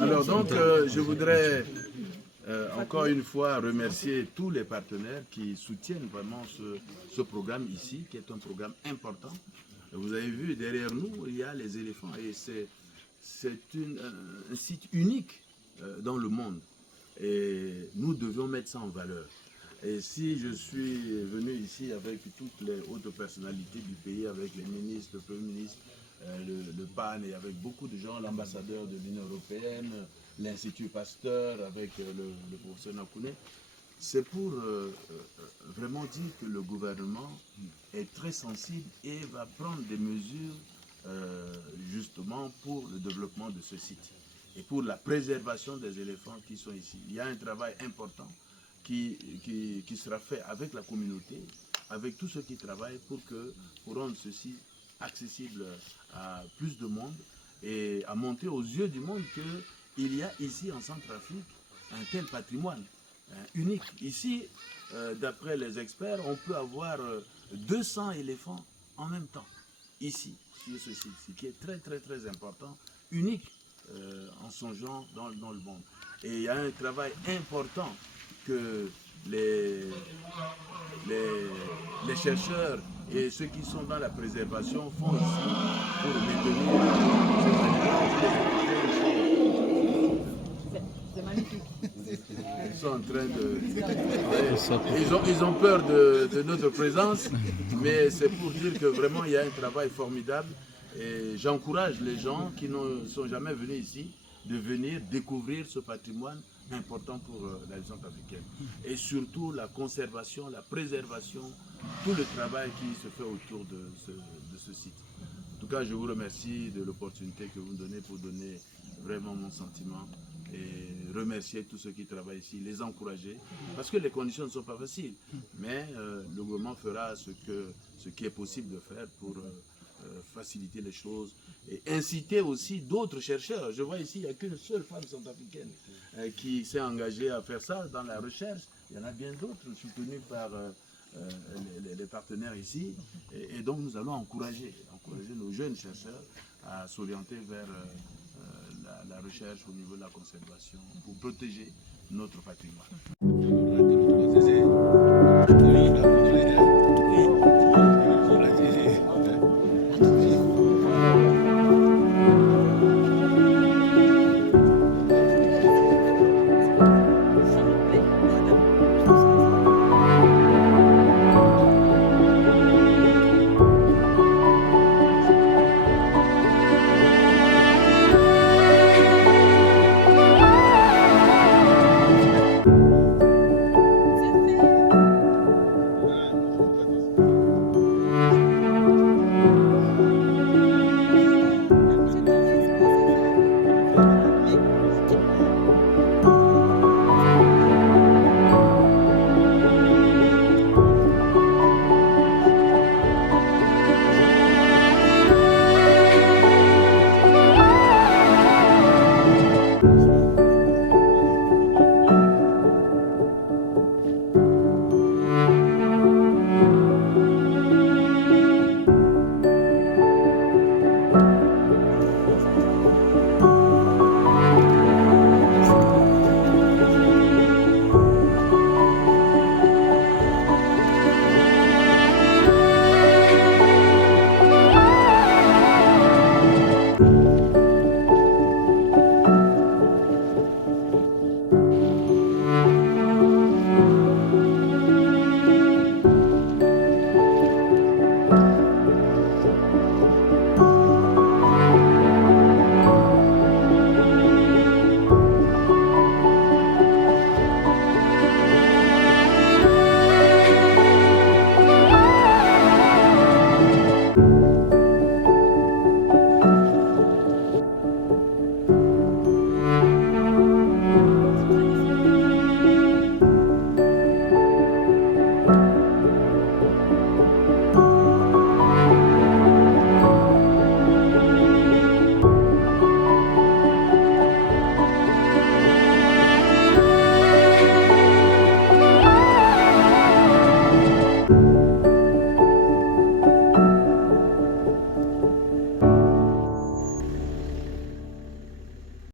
Alors donc, je voudrais encore une fois remercier tous les partenaires qui soutiennent vraiment ce programme ici, qui est un programme important. Vous avez vu, derrière nous, il y a les éléphants et c'est un site unique dans le monde. Et nous devions mettre ça en valeur. Et si je suis venu ici avec toutes les hautes personnalités du pays, avec les ministres, le Premier ministre, le PAN et avec beaucoup de gens, l'ambassadeur de l'Union européenne, l'Institut Pasteur, avec le professeur Nakouné, c'est pour vraiment dire que le gouvernement est très sensible et va prendre des mesures justement pour le développement de ce site et pour la préservation des éléphants qui sont ici. Il y a un travail important qui sera fait avec la communauté, avec tous ceux qui travaillent pour rendre ceci accessible à plus de monde et à montrer aux yeux du monde qu'il y a ici en Centrafrique un tel patrimoine unique. Ici, d'après les experts, on peut avoir 200 éléphants en même temps, ici, sur ce site, ce qui est très très très important, unique en son genre dans le monde. Et il y a un travail important que les chercheurs et ceux qui sont dans la préservation font ici pour maintenir ces animaux. C'est magnifique. Ils sont en train de... Ils ont peur de notre présence, mais c'est pour dire que vraiment il y a un travail formidable. Et j'encourage les gens qui ne sont jamais venus ici de venir découvrir ce patrimoine important pour la Centrafricaine. Et surtout la conservation, la préservation, tout le travail qui se fait autour de ce site. En tout cas, je vous remercie de l'opportunité que vous me donnez pour donner vraiment mon sentiment et remercier tous ceux qui travaillent ici, les encourager, parce que les conditions ne sont pas faciles. Mais le gouvernement fera ce qui est possible de faire pour faciliter les choses et inciter aussi d'autres chercheurs. Je vois ici, il n'y a qu'une seule femme centrafricaine qui s'est engagée à faire ça dans la recherche. Il y en a bien d'autres soutenus par les partenaires ici. Et donc nous allons encourager nos jeunes chercheurs à s'orienter vers la recherche au niveau de la conservation pour protéger notre patrimoine.